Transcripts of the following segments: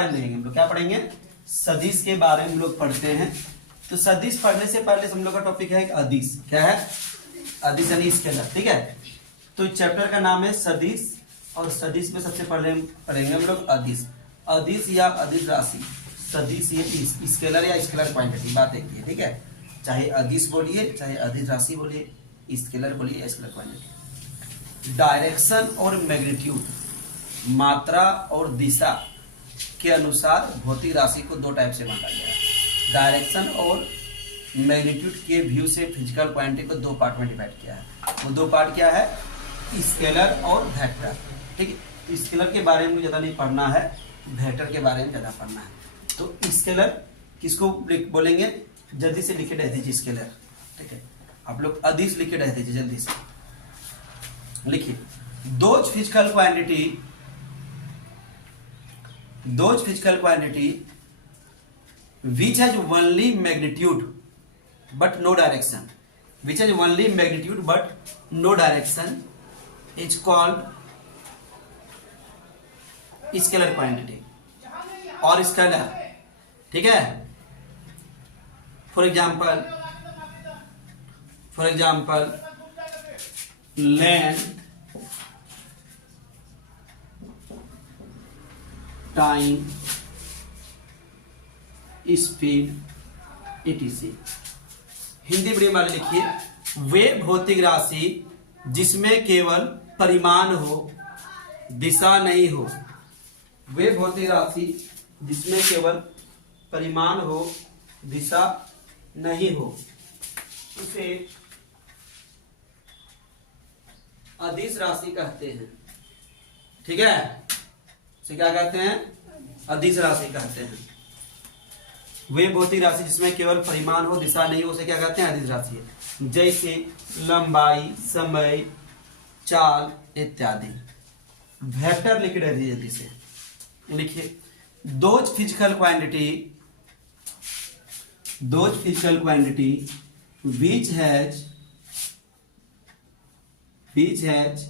बारे में देखेंगे हम लोग। क्या पढ़ेंगे? सदिश के बारे में हम लोग पढ़ते हैं। तो सदिश पढ़ने से पहले हम लोग का टॉपिक है अदिश। क्या है? अदिश यानी स्केलर। ठीक है, तो चैप्टर का नाम है सदिश, और सदिश में सबसे पहले पढ़ेंगे हम लोग अदिश। अदिश या अदिश राशि, सदिश ये स्केलर या स्केलर क्वांटिटी, बात एक है। ठीक है, चाहे अदिश बोलिए, चाहे अदिश राशि बोलिए, स्केलर बोलिए या स्केलर क्वांटिटी। डायरेक्शन और मैग्नीट्यूड, मात्रा और दिशा के अनुसार भौतिक राशि को दो टाइप से बांटा गया है। डायरेक्शन और मैग्नीट्यूड के व्यू से फिजिकल क्वांटिटी को दो पार्ट में डिवाइड किया है। वो दो पार्ट क्या है? स्केलर और वेक्टर। ठीक है, स्केलर के बारे में ज्यादा नहीं पढ़ना है, वेक्टर के बारे में ज्यादा पढ़ना है। तो स्केलर किसको बोलेंगे? जल्दी से लिखे रह दीजिए स्केलर। ठीक है, आप लोग अदिश लिखे रह दीजिए, जल्दी से लिखिए। Those physical quantity which has only magnitude but no direction, which has only magnitude but no direction is called scalar quantity और स्केलर। ठीक है, for example length, time, speed, etc। Hindi medium वाले लिखिए, वे भौतिक राशि जिसमें केवल परिमाण हो, दिशा नहीं हो। वे भौतिक राशि जिसमें केवल परिमाण हो, दिशा नहीं हो, उसे अदिश राशि कहते हैं। ठीक है, उसे क्या कहते हैं? अदिश राशि कहते हैं। वे भौतिक राशि जिसमें केवल परिमाण हो, दिशा नहीं हो, उसे क्या कहते हैं? अदिश राशि है। जैसे लंबाई, समय, चाल इत्यादि। वेक्टर लिख रहे थे, जल्दी से लिखिए। Those physical quantity which has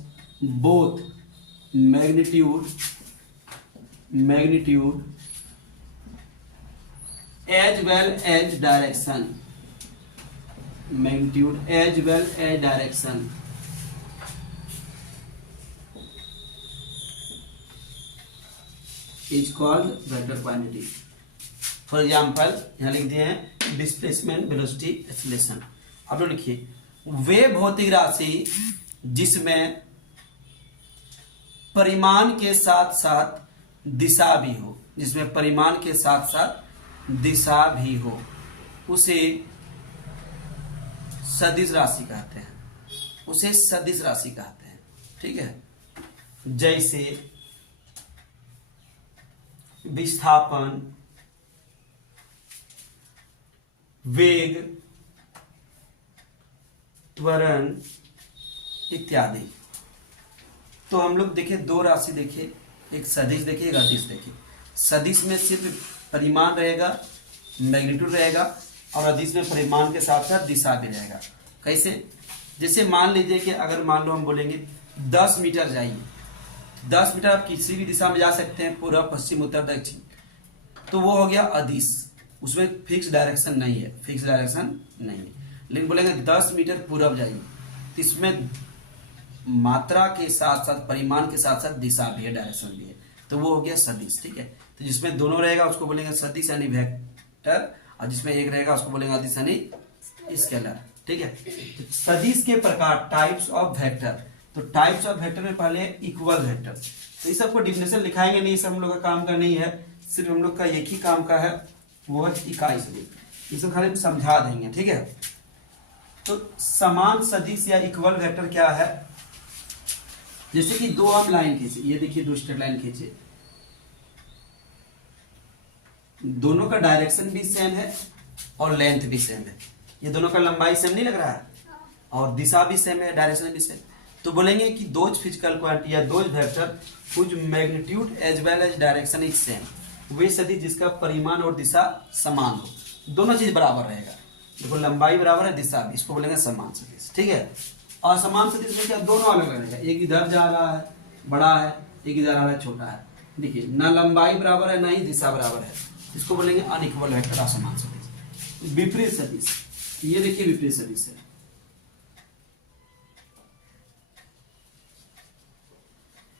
both magnitude as well as direction, magnitude as well as direction, is called vector quantity। For example यहाँ लिख दिए हैं डिस्प्लेसमेंट, वेलोसिटी, एक्सीलरेशन। आप लोग लिखिए, वे भौतिक राशि जिसमें परिमाण के साथ साथ दिशा भी हो, जिसमें परिमाण के साथ साथ दिशा भी हो, उसे सदिश राशि कहते हैं। उसे सदिश राशि कहते हैं। ठीक है, जैसे विस्थापन, वेग, त्वरण इत्यादि। तो हम लोग देखे दो राशि देखे, एक सदिश देखे, एक अदिश देखे। सदिश में सिर्फ परिमाण रहेगा, मैग्नीट्यूड रहेगा, और अदिश में परिमाण के साथ साथ दिशा भी रहेगा। कैसे? जैसे मान लीजिए कि अगर मान लो हम बोलेंगे 10 मीटर जाइए, 10 मीटर आप किसी भी दिशा में जा सकते हैं, पूर्व, पश्चिम, उत्तर, दक्षिण, तो वो हो गया अदिश। उसमें फिक्स डायरेक्शन नहीं है, लेकिन बोलेंगे 10 मीटर पूर्व जाइए, तो इसमें मात्रा के साथ साथ परिमाण के साथ साथ दिशा भी है, डायरेक्शन भी है, तो वो हो गया सदिश। ठीक है, तो जिसमें दोनों रहेगा उसको बोलेंगे सदिश यानी वेक्टर, और जिसमें एक रहेगा उसको बोलेंगे अदिश यानी स्केलर। ठीक है, तो सदिश के प्रकार, टाइप्स ऑफ वेक्टर। तो टाइप्स ऑफ वेक्टर में पहले इक्वल वेक्टर, तो इस सबको डिफिनेशन लिखाएंगे नहीं, सब हम लोग का काम का नहीं है, सिर्फ हम लोग का एक ही काम का है, वो है इकाई सदिश। ये सब खाली समझा देंगे। ठीक है, तो समान सदिश या इक्वल वेक्टर क्या है? जैसे कि दो हम लाइन खींचे, ये देखिए दो स्ट्रेट लाइन खींचे, दोनों का डायरेक्शन भी सेम है और लेंथ भी सेम है। ये दोनों का लंबाई सेम नहीं लग रहा है, और दिशा भी सेम है, डायरेक्शन भी सेम। तो बोलेंगे कि दोज फिजिकल क्वांटिटी या those vector whose magnitude as well as direction is same, वे सदिश जिसका परिमाण और दिशा समान हो, दोनों चीज बराबर रहेगा। देखो लंबाई बराबर है, दिशा भी, इसको बोलेंगे समान सदिश। ठीक है, और समान सदिश में क्या? दोनों अलग रहेगा, एक इधर जा रहा है बड़ा है, एक इधर आ रहा है छोटा है, देखिए ना लंबाई बराबर है ना ही दिशा बराबर है, इसको बोलेंगे अनइक्वल वेक्टर, असमान सदिश। विपरीत सदिश, ये देखिए विपरीत सदिश है,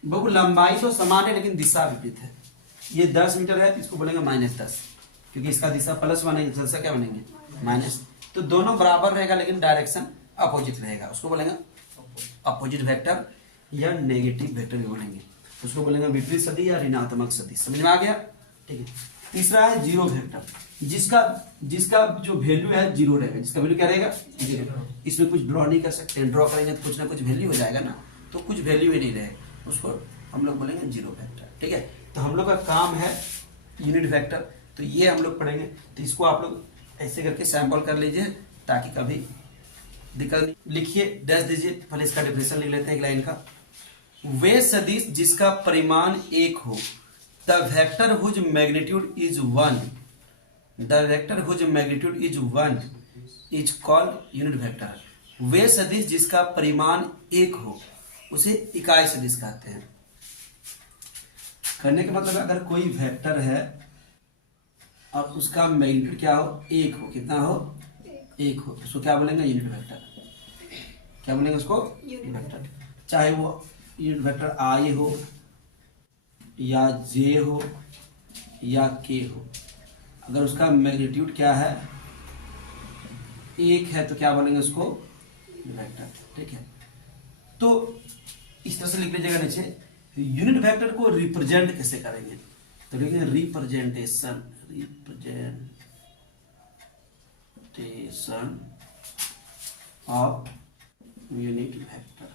बहु लंबाई तो समान है लेकिन दिशा विपरीत है। ये 10 मीटर है तो इसको बोलेंगे -10, क्योंकि इसका दिशा प्लस बनेगी, दिशा क्या बनेंगे माइनस। तो दोनों बराबर रहेगा लेकिन डायरेक्शन अपोजिट रहेगा, उसको बोलेंगे अपोजिट वेक्टर या नेगेटिव वेक्टर भी बोलेंगे, उसको बोलेंगे विपरीत सदिश या ऋणात्मक सदिश। समझ में आ गया? ठीक है। तीसरा है जीरो वेक्टर, जिसका जो वैल्यू है जीरो रहेगा, जिसका वैल्यू क्या रहेगा जीरो। इसमें कुछ ड्रॉ नहीं कर सकते, ड्रॉ करेंगे तो कुछ ना कुछ वैल्यू हो जाएगा ना, तो कुछ वैल्यू ही नहीं रहेगा, उसको हम लोग बोलेंगे जीरो वेक्टर। ठीक है, तो हम लोग का काम है यूनिट वेक्टर, तो ये हम लोग पढ़ेंगे। तो इसको आप लोग ऐसे करके सैंपल कर लीजिए ताकि कभी दिक्कत नहीं। लिखिए, डैश दीजिए, पहले इसका डिफिनेशन लिख लेते हैं एक लाइन का। वे सदिश जिसका परिमाण 1 हो, the vector whose magnitude is 1, the vector whose magnitude is 1 is called unit vector. वे सदिश जिसका परिमाण 1 हो उसे इकाई सदिश कहते हैं। करने का मतलब अगर कोई वेक्टर है और उसका मैग्नीट्यूड क्या हो 1 हो, कितना हो 1 हो, उसको क्या बोलेंगे यूनिट वेक्टर। क्या बोलेंगे उसको यूनिट वेक्टर। चाहे वो यूनिट वेक्टर आई हो या जे हो या के हो, अगर उसका मैग्नीट्यूड क्या है 1 है तो क्या बोलेंगे उसको वेक्टर। ठीक है, तो इस तरह से लिख लीजिएगा नीचे। यूनिट वेक्टर को रिप्रेजेंट कैसे करेंगे, तो लिखेंगे रिप्रेजेंटेशन ऑफ यूनिट वेक्टर।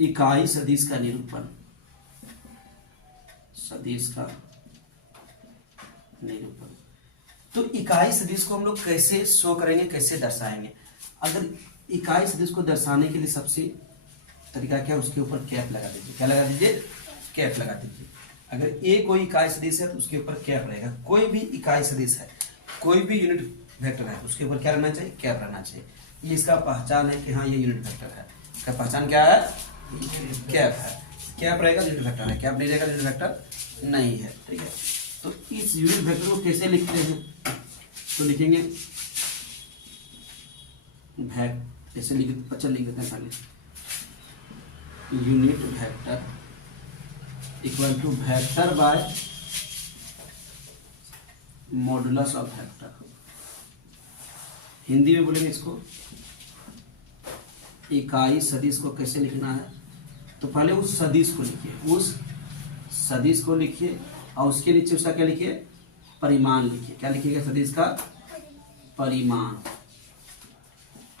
इकाई सदिश का निरूपण, सदिश का निरूपण। तो इकाई सदिश को हम लोग कैसे शो करेंगे, कैसे दर्शाएंगे। अगर इकाई सदिश को दर्शाने के लिए सबसे तरीका क्या है, उसके ऊपर कैप लगा दीजिए। क्या लगा दीजिए? कैप लगा दीजिए। अगर ए कोई इकाई सदिश है तो उसके ऊपर कैप रहेगा। कोई भी इकाई सदिश है, कोई भी यूनिट वेक्टर है, उसके ऊपर क्या रहना चाहिए? कैप रहना चाहिए। ये इसका पहचान है कि हाँ ये यूनिट वेक्टर है। इसका पहचान क्या है? कैप है। कैप रहेगा यूनिट वेक्टर है, कैप नहीं रहेगा यूनिट वेक्टर नहीं है। ठीक है, तो इस यूनिट वेक्टर को कैसे लिखते हैं, तो लिखेंगे ऐसे लिख देते हैं पहले। Unit vector equal to vector by modulus of vector. Hindi में बोलेंगे इसको। इकाई सदिश को कैसे लिखना है, तो पहले उस सदिश को लिखिए, उस सदिश को लिखिए और उसके नीचे उसका क्या लिखिए? परिमाण लिखिए। क्या लिखिएगा? सदिश का परिमाण।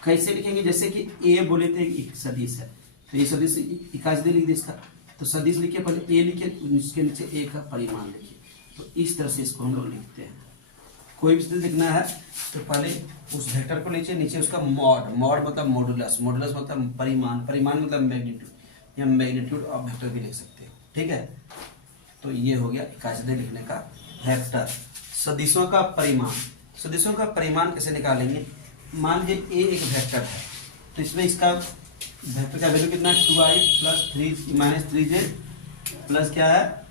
कैसे लिखेंगे? जैसे कि ए बोले थे एक सदिश है, तो ये सदिश इकाई सदिश लिख दे इसका, तो सदिश लिखिए, पहले ए लिखिए, उसके नीचे ए का परिमाण लिखिए। तो इस तरह से इसको हम लोग लिखते हैं। कोई भी सदिश लिखना है तो पहले उस वेक्टर को नीचे, नीचे उसका मॉड, मॉड मतलब मॉडुलस, मॉडुलस मतलब परिमाण, परिमाण मतलब मैग्नीट्यूड या मैग्नीट्यूड ऑफ वेक्टर भी लिख सकते हो। ठीक है, तो ये हो गया इकाई सदिश लिखने का वेक्टर। सदिशों का परिमाण, सदिशों का परिमाण कैसे निकालेंगे? मान लीजिए ए एक वेक्टर है, तो इसमें इसका वेक्टर का वैल्यू कितना है? 2i प्लस 3 3j प्लस क्या है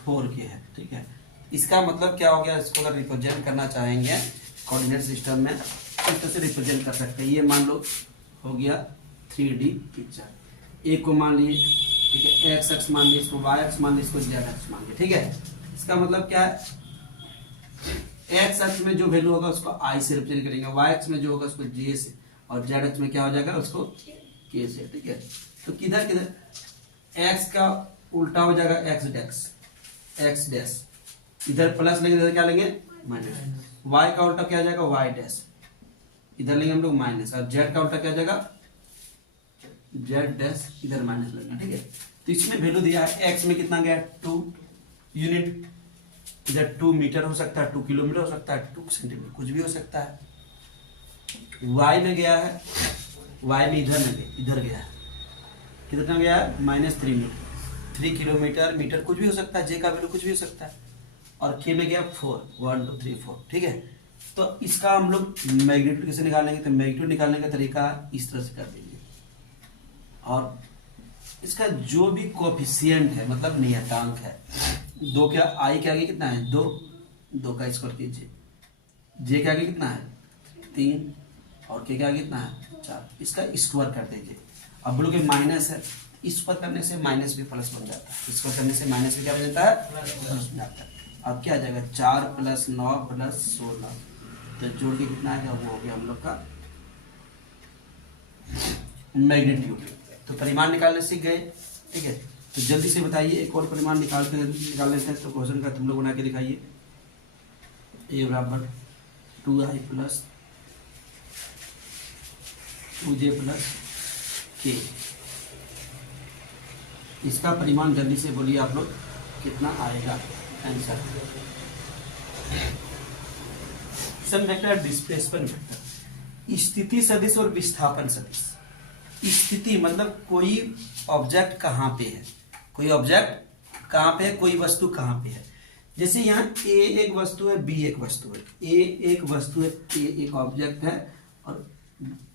4k है। ठीक है, इसका मतलब क्या हो गया? इसको अगर रिप्रेजेंट करना चाहेंगे कोऑर्डिनेट सिस्टम में तो इस तरह से रिप्रेजेंट कर सकते हैं। ये मान लो हो गया 3D पिक्चर। ए को मान लिए, ठीक है, एक्स एक्स मान लिए, इसको वाई एक्स मान लिए, इसको जेड एक्स मान लिए। ठीक है, इसका मतलब क्या है? एक्स एक्स में जो वैल्यू होगा उसको आई से रिप्रेजेंट करेंगे, वाई एक्स में जो होगा उसको जे से, और जेड एक्स में क्या हो जाएगा? उसको के से। ठीक है, तो किधर किधर एक्स का उल्टा हो जाएगा एक्स डैश, एक्स डैश, इधर प्लस लेंगे, इधर क्या लेंगे माइनस। वाई का उल्टा क्या आ जाएगा? वाई डैश, इधर लेंगे हम लोग माइनस, और जेड का उल्टा क्या आ जाएगा? जेड डैश, इधर माइनस लेंगे। ठीक है, तो इसमें वैल्यू दिया है। एक्स में कितना गया? 2 यूनिट, इधर 2 मीटर हो सकता है, 2 किलोमीटर हो सकता है, 2 सेंटीमीटर, कुछ भी हो सकता है। वाई में गया है, वाई में इधर में गया, इधर गया है, कितना गया है? -3 मीटर, 3 किलोमीटर, मीटर कुछ भी हो सकता है, जे का वैल्यू कुछ भी हो सकता है। और के में गया 4, 1 2 3 4। ठीक है, तो इसका हम लोग मैग्नीट्यूड कैसे निकालेंगे? तो मैग्नीट्यूड निकालने का तरीका इस तरह से कर देंगे। और इसका जो भी कोफिशिएंट है मतलब नियतांक है, 2 के आई के आगे कितना है 2, 2 का स्क्वायर कीजिए, जे के आगे कितना है 3 और के आगे कितना है 4, इसका स्क्वायर कर दीजिए। अब बोलोगे माइनस है, स्क्वायर करने से माइनस भी प्लस बन जाता है, स्क्वायर करने से माइनस भी क्या बन जाता है प्लस बन जाता है। अब क्या आ जाएगा 4 + 9 + 16, तो जोड़ के कितना आएगा वो हो गया हम लोग का मैग्नीट्यूड। तो परिमाण निकालने सीख गए, ठीक है। तो जल्दी से बताइए एक और परिमाण निकाल लेते हैं। तो क्वेश्चन का तुम लोग बना के दिखाइए। a बराबर 2i + 2j + k, इसका परिमाण जल्दी से बोलिए आप लोग कितना आएगा आंसर। सम वेक्टर डिस्प्लेसमेंट वेक्टर, स्थिति सदिश और विस्थापन सदिश। स्थिति मतलब कोई ऑब्जेक्ट कहाँ पे है, कोई ऑब्जेक्ट कहाँ पे है, कोई वस्तु कहाँ पे है। जैसे यहाँ ए एक वस्तु है, बी एक वस्तु है, ए एक वस्तु है, ए एक ऑब्जेक्ट है, और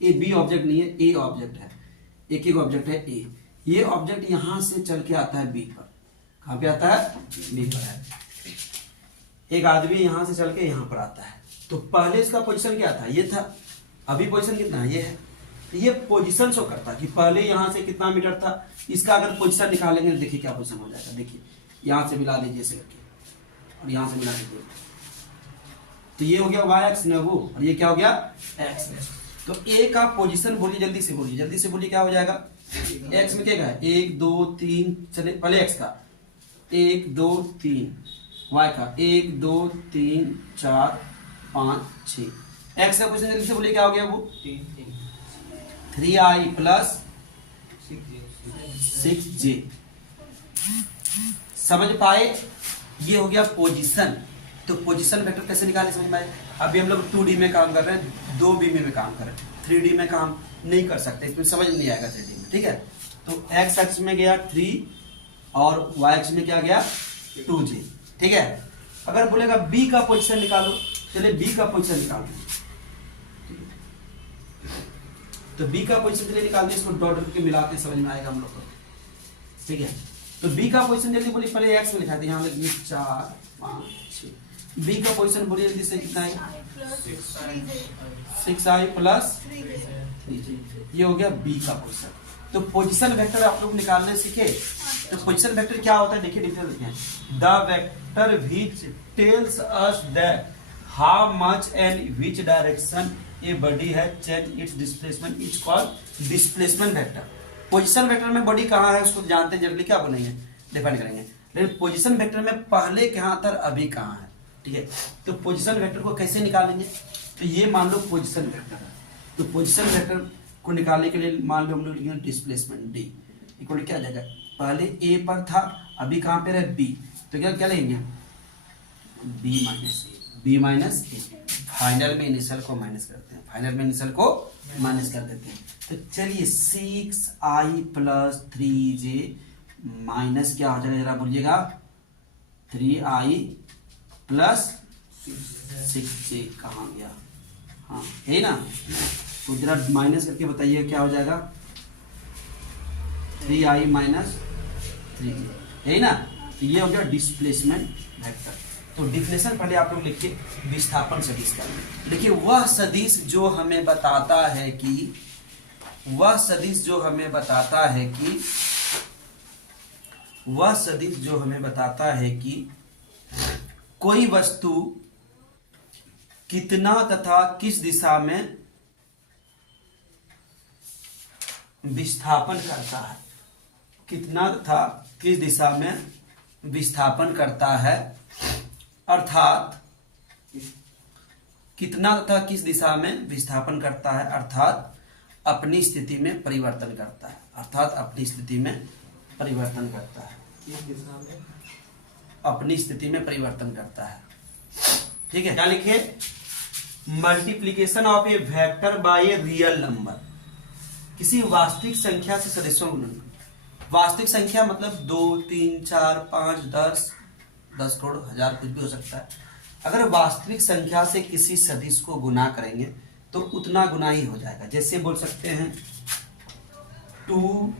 ए बी ऑब्जेक्ट नहीं है, ए ऑब्जेक्ट है, एक एक ऑब्जेक्ट है ए। ये ऑब्जेक्ट यहां से चल के आता है बी पर, कहां पे आता है बी पर है। एक आदमी यहां से चल के यहां पर आता है, तो पहले इसका पोजीशन क्या था, ये था, अभी पोजीशन कितना है, ये है। तो ये पोजीशन शो करता है कि पहले यहां से कितना मीटर था। इसका अगर पोजीशन निकालेंगे तो देखिए क्या पोजीशन हो जाएगा। देखिए यहां से मिला लीजिए इसे करके, और यहां से मिला लीजिए, तो ये हो गया वाई एक्स न वो, और ये क्या हो गया एक्स। तो ए का पोजीशन बोलिए, जल्दी से बोलिए, जल्दी से बोलिए, क्या हो जाएगा। एक्स में क्या है 1 2 3, चले पहले एक्स का 1 2 3, वाई का 1 2 3 4 5 6, एक्स का पोजीशन जल्दी से बोलिए क्या हो गया वो 3i + 6j। समझ पाए, ये हो गया पोजीशन। तो पोजीशन वेक्टर कैसे निकाले समझ में आए। अभी हम लोग 2D में काम कर रहे हैं, 2B में काम कर रहे हैं, 3D में काम नहीं कर सकते, इसमें समझ नहीं आएगा 3D में, ठीक है। तो x एक्स में गया 3 और y एक्स में क्या गया 2j, ठीक है। अगर बोलेगा b का पोजीशन निकालो, चलिए b का पोजीशन निकालो, तो b का पोजीशन चलिए निकाल दिए, इसको डॉट करके मिला के समझ में आएगा हम लोग को, ठीक है। तो b का पोजीशन जल्दी बोलिए, पहले x में लिखा था, यहाँ पे 4 5 6, b का पोजीशन बोलिए जल्दी से कितना है 6i + 3j, ये हो गया b का पोजीशन। तो पोजीशन वेक्टर आप लोग निकालने सीखे। तो पोजीशन वेक्टर क्या होता है देखिए, डिटेल देखें। The vector which tells us that how much and which direction a body has change it's displacement is called displacement vector. Position vector में बॉडी कहाँ है उसको जानते हैं, जनरली क्या बनेंगे डिफाइन करेंगे। लेकिन पोजीशन वेक्टर में पहले कहाँ था अभी कहाँ है, ठीक है। तो पोजीशन वेक्टर को कैसे निकालेंगे, तो ये मान लो पोजीशन वेक्टर है। तो पोजीशन वेक्टर को निकालने के लिए मान लो हम लोग लिखेंगे डिस्प्लेसमेंट डी इक्वल क्या आ जाएगा, पहले ए पर था अभी कहाँ पे रहे बी, तो क्या क्या लेंगे बी माइनस ए, फाइनल में इनिशियल को माइनस करते हैं, फाइनल में इनिशियल को माइनस कर देते हैं। तो चलिए 6i + 3j माइनस क्या हो जाएगा जरा बोलिएगा 3i + 6j कहाँ गया, हाँ है ना। तो जरा माइनस करके बताइए क्या हो जाएगा 3i - 3j, है ना। तो ये हो गया डिस्प्लेसमेंट वेक्टर। तो डिफिनेशन पहले आप लोग लिखिए, विस्थापन सदिश का। देखिए वह सदिश जो हमें बताता है कि वह सदिश जो हमें बताता है कि कोई वस्तु कितना तथा किस दिशा में विस्थापन करता है, कितना तथा किस दिशा में विस्थापन करता है, अर्थात कितना तथा किस दिशा में विस्थापन करता है, अर्थात अपनी स्थिति में परिवर्तन करता है, अर्थात अपनी स्थिति में परिवर्तन करता है, किस दिशा में अपनी स्थिति में परिवर्तन करता है, ठीक है। क्या लिखे, multiplication of A vector by a real number, किसी वास्तविक संख्या से सदिशों को गुणन। वास्तविक संख्या मतलब 2 3 4 5 10 करोड़ 1000 कुछ भी हो सकता है। अगर वास्तविक संख्या से किसी सदिश को गुना करेंगे तो उतना गुना ही हो जाएगा। जैसे बोल सकते हैं 2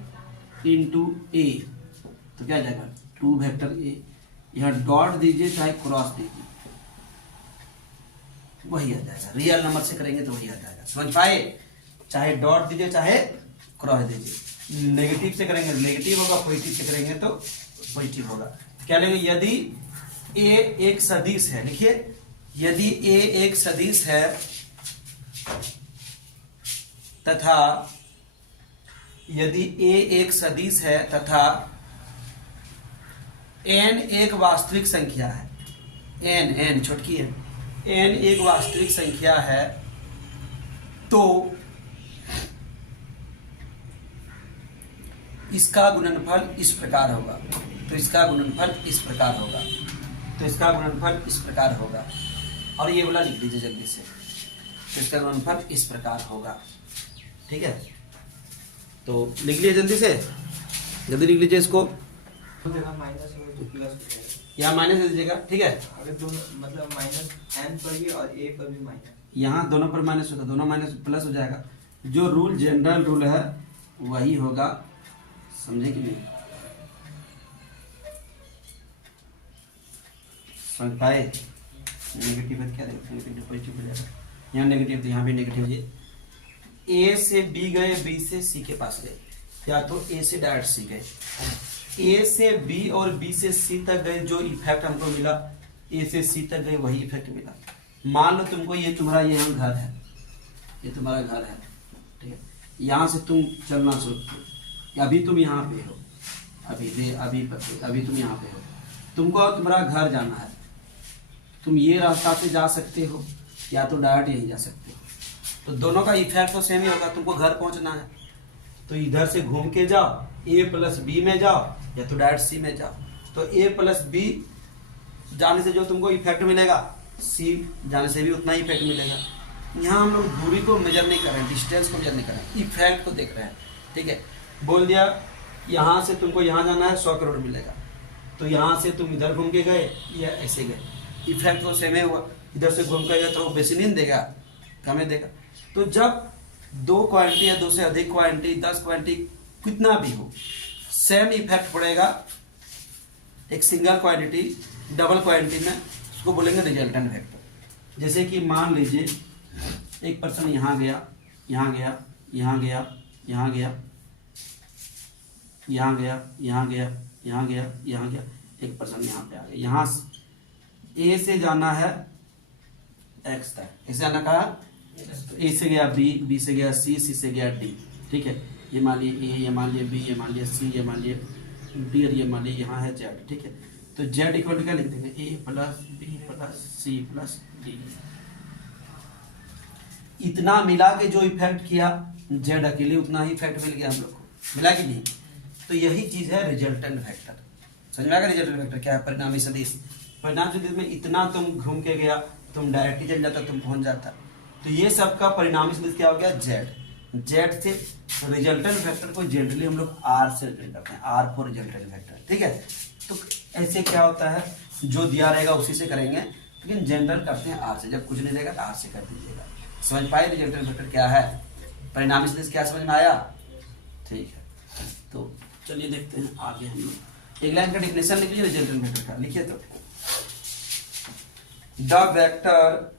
इंटू ए, तो क्या आ जाएगा 2 वेक्टर ए, यहाँ डॉट दीजिए चाहे क्रॉस दीजिए वही आ जाएगा। रियल नंबर से करेंगे तो वही आ जाएगा, समझ पाए? चाहे डॉट दीजिए चाहे क्रॉस दीजिए, नेगेटिव से करेंगे नेगेटिव होगा, पॉजिटिव से करेंगे तो पॉजिटिव होगा। क्या लेंगे? यदि ए एक सदिश है, लिखिए यदि ए एक सदिश है तथा यदि ए एक सदिश है तथा n एक वास्तविक संख्या है, n छोटकी है, n एक वास्तविक संख्या है, तो इसका गुणनफल इस प्रकार होगा, तो इसका गुणनफल इस प्रकार होगा, तो इसका गुणनफल इस प्रकार होगा। और ये वाला लिख दीजिए जल्दी से, तो इसका गुणनफल इस प्रकार होगा। ठीक है, तो लिख लीजिए जल्दी से, जल्दी लिख लीजिए इसको, यहाँ माइनस दे दीजिएगा। ठीक है, अगर दोनों मतलब माइनस n पर भी और a पर भी माइनस, यहाँ दोनों पर माइनस होगा, दोनों माइनस प्लस हो जाएगा। जो रूल जनरल रूल है वही होगा, समझे कि नहीं? समझ पाए? नेगेटिव है क्या देखते हैं, नेगेटिव पॉजिटिव हो जाएगा, यहाँ नेगेटिव तो यहाँ भी नेगेटिव है। ए से बी गए, बी से सी के पास गए, या तो ए से डायरेक्ट सी गए, ए से बी और बी से सी तक गए, जो इफेक्ट हमको मिला ए से सी तक गए वही इफेक्ट मिला। मान लो तुमको ये तुम्हारा यहाँ घर है, ये तुम्हारा घर है, ठीक है, यहाँ से तुम चलना शुरू, अभी तुम यहाँ पे हो, अभी तुम यहाँ पे हो, तुमको तुम्हारा घर जाना है, तुम ये रास्ता से जा सकते हो या तो डायरेक्ट यहीं जा सकते हो, तो दोनों का इफेक्ट तो सेम ही होगा। तुमको घर पहुंचना है तो इधर से घूम के जाओ, ए प्लस बी में जाओ या तो डायरेक्ट सी में जाओ, तो ए प्लस बी जाने से जो तुमको इफेक्ट मिलेगा, सी जाने से भी उतना ही इफेक्ट मिलेगा। यहाँ हम लोग दूरी को मेजर नहीं कर रहे हैं, डिस्टेंस को मेजर नहीं कर रहे हैं, इफेक्ट को देख रहे हैं। ठीक है, बोल दिया यहाँ से तुमको यहाँ जाना है 100 करोड़ मिलेगा, तो यहाँ से तुम इधर घूम के गए या ऐसे गए, इफेक्ट तो सेम हुआ। इधर से घूम के गए तो बेसी नहीं देगा, कमे देगा। तो जब 2 क्वांटिटी या 2 से अधिक क्वांटिटी, 10 क्वांटिटी, कितना भी हो, सेम इफेक्ट पड़ेगा एक सिंगल क्वांटिटी डबल क्वांटिटी में, उसको बोलेंगे रिजल्टेंट वेक्टर। जैसे कि मान लीजिए एक पर्सन यहाँ गया, यहाँ गया, यहाँ गया, यहाँ गया, यहाँ गया, यहाँ गया, यहाँ गया, यहाँ गया, एक पर्सन यहाँ पे आ गया। यहाँ ए से जाना है एक्स तक, ऐसे जाना कहा, तो ए से गया बी, बी से गया सी, सी से गया डी। ठीक है, ये मान लिए ए, ये मान लिए बी, ये मान लिए सी, ये मान लिए डी, और ये मान लिए यहाँ है जेड। ठीक है, तो जेड इक्वल टू क्या लिख देंगे, A plus B plus C plus D. इतना मिला के जो इफेक्ट किया जेड अकेले उतना ही इफेक्ट मिल गया हम लोग को, मिला कि नहीं? तो यही चीज है रिजल्टेंट वेक्टर। समझ में आ गया रिजल्टेंट वेक्टर क्या है? परिणामी सदिश। परिणाम सदिश में इतना तुम घूम के गया, तुम डायरेक्ट ही चल जाता, तुम पहुंच जाता। तो ये सबका परिणामी सदिश क्या हो गया, जेड। जेड से रिजल्टेंट वेक्टर को जनरली हम लोग आर से रिप्रेजेंट करते हैं, आर फॉर रिजल्टेंट वेक्टर। ठीक है, तो ऐसे क्या होता है, जो दिया रहेगा उसी से करेंगे, लेकिन जनरल करते हैं आर से। जब कुछ नहीं रहेगा तो आर से कर दीजिएगा। समझ पाए रिजल्टेंट वेक्टर क्या है, परिणामी सदिश क्या समझ में आया? ठीक है, तो चलिए देखते हैं आगे हम लोग। एक लाइन का डिफिनेशन लिख लीजिए रिजल्टेंट वेक्टर का, लिखिए तो the vector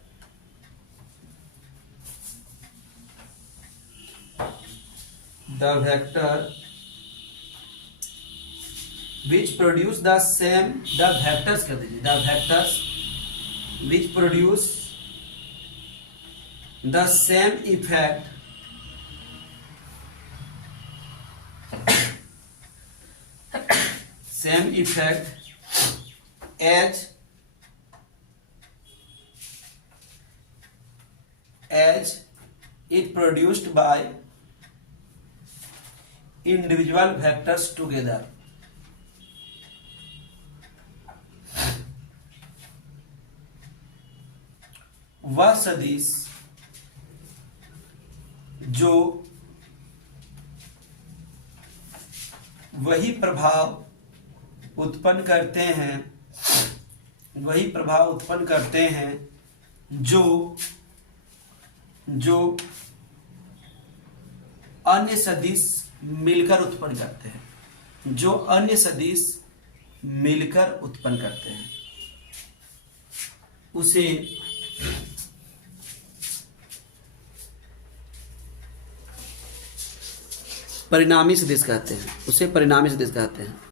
which produce the same, the vectors कर दीजिए, the vectors which produce the same effect as it produced by individual vectors together। वह सदिश जो वही प्रभाव उत्पन्न करते हैं जो अन्य सदिश मिलकर उत्पन्न करते हैं। जो अन्य सदिश मिलकर उत्पन्न करते हैं उसे परिणामी सदिश कहते हैं।